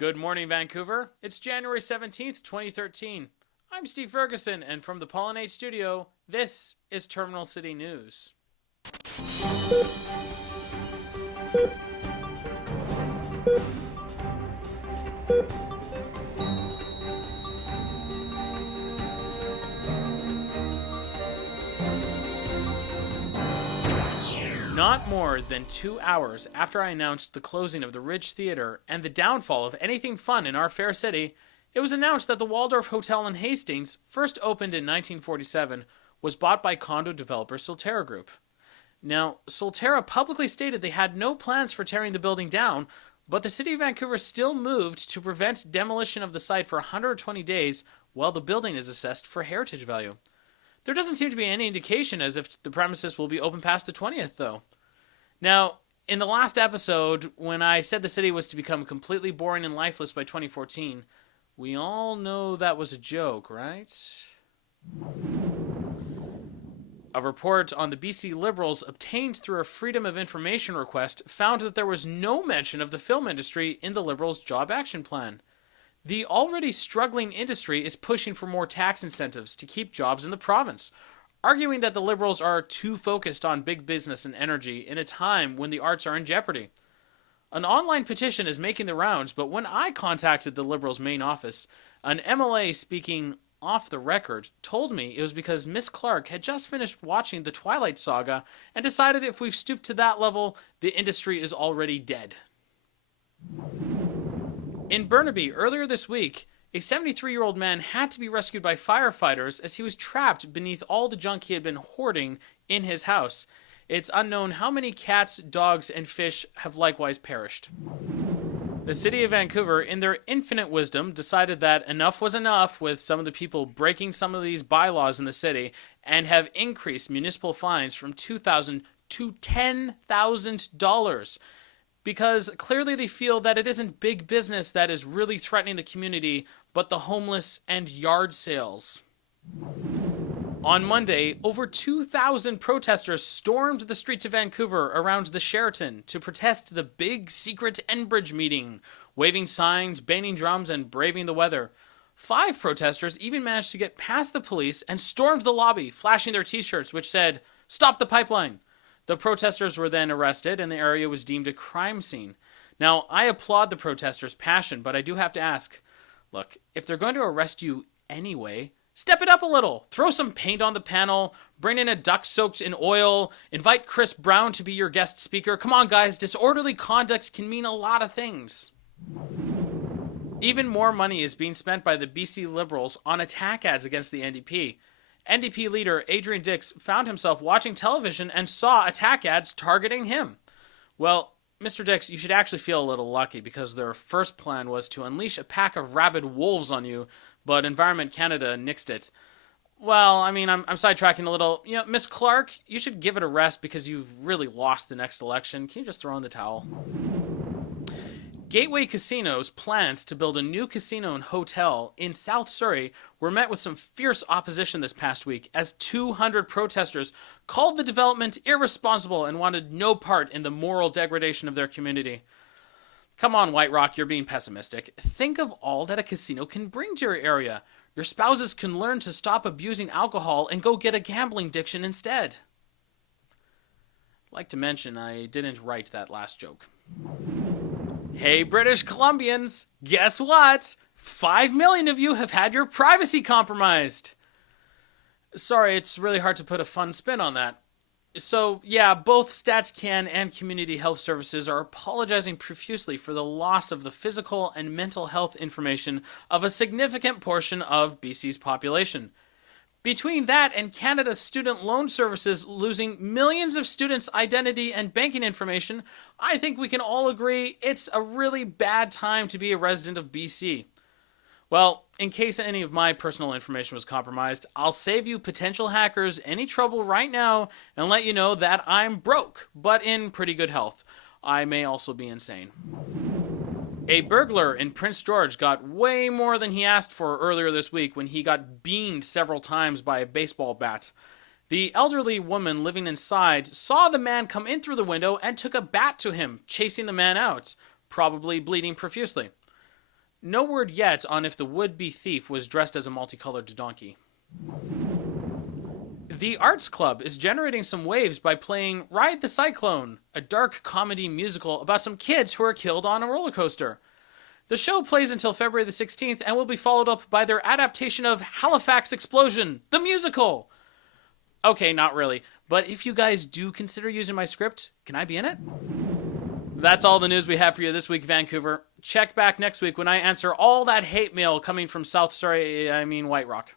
Good morning, Vancouver. It's January 17th, 2013. I'm Steve Ferguson, and from the Pollinate Studio, this is Terminal City News. Not more than 2 hours after I announced the closing of the Ridge Theatre and the downfall of anything fun in our fair city, it was announced that the Waldorf Hotel in Hastings, first opened in 1947, was bought by condo developer Solterra Group. Now, Solterra publicly stated they had no plans for tearing the building down, but the city of Vancouver still moved to prevent demolition of the site for 120 days while the building is assessed for heritage value. There doesn't seem to be any indication as if the premises will be open past the 20th, though. Now, in the last episode, when I said the city was to become completely boring and lifeless by 2014, we all know that was a joke, right? A report on the BC Liberals obtained through a Freedom of Information request found that there was no mention of the film industry in the Liberals' job action plan. The already struggling industry is pushing for more tax incentives to keep jobs in the province, arguing that the Liberals are too focused on big business and energy in a time when the arts are in jeopardy. An online petition is making the rounds, but when I contacted the Liberals' main office, an MLA speaking off the record told me it was because Miss Clark had just finished watching the Twilight Saga and decided if we've stooped to that level, the industry is already dead. In Burnaby, earlier this week, a 73-year-old man had to be rescued by firefighters as he was trapped beneath all the junk he had been hoarding in his house. It's unknown how many cats, dogs, and fish have likewise perished. The city of Vancouver, in their infinite wisdom, decided that enough was enough with some of the people breaking some of these bylaws in the city and have increased municipal fines from $2,000 to $10,000. Because clearly they feel that it isn't big business that is really threatening the community, but the homeless and yard sales. On Monday, over 2,000 protesters stormed the streets of Vancouver around the Sheraton to protest the big secret Enbridge meeting, waving signs, banging drums, and braving the weather. 5 protesters even managed to get past the police and stormed the lobby, flashing their t-shirts which said, "Stop the pipeline." The protesters were then arrested and the area was deemed a crime scene. Now, I applaud the protesters' passion, but I do have to ask, look, if they're going to arrest you anyway, step it up a little. Throw some paint on the panel, bring in a duck soaked in oil, invite Chris Brown to be your guest speaker. Come on, guys, disorderly conduct can mean a lot of things. Even more money is being spent by the BC Liberals on attack ads against the NDP. NDP leader Adrian Dix found himself watching television and saw attack ads targeting him. Well, Mr. Dix, you should actually feel a little lucky because their first plan was to unleash a pack of rabid wolves on you, but Environment Canada nixed it. Well, I mean, I'm sidetracking a little. You know, Miss Clark, you should give it a rest because you've really lost the next election. Can you just throw in the towel? Gateway Casino's plans to build a new casino and hotel in South Surrey were met with some fierce opposition this past week as 200 protesters called the development irresponsible and wanted no part in the moral degradation of their community. Come on, White Rock, you're being pessimistic. Think of all that a casino can bring to your area. Your spouses can learn to stop abusing alcohol and go get a gambling addiction instead. I'd like to mention I didn't write that last joke. Hey, British Columbians, guess what? 5 million of you have had your privacy compromised. Sorry, it's really hard to put a fun spin on that. So, yeah, both StatsCan and Community Health Services are apologizing profusely for the loss of the physical and mental health information of a significant portion of BC's population. Between that and Canada's student loan services losing millions of students' identity and banking information, I think we can all agree it's a really bad time to be a resident of BC. Well, in case any of my personal information was compromised, I'll save you potential hackers any trouble right now and let you know that I'm broke, but in pretty good health. I may also be insane. A burglar in Prince George got way more than he asked for earlier this week when he got beamed several times by a baseball bat. The elderly woman living inside saw the man come in through the window and took a bat to him, chasing the man out, probably bleeding profusely. No word yet on if the would-be thief was dressed as a multicolored donkey. The Arts Club is generating some waves by playing Ride the Cyclone, a dark comedy musical about some kids who are killed on a roller coaster. The show plays until February the 16th and will be followed up by their adaptation of Halifax Explosion, the musical. Okay, not really, but if you guys do consider using my script, can I be in it? That's all the news we have for you this week, Vancouver. Check back next week when I answer all that hate mail coming from White Rock.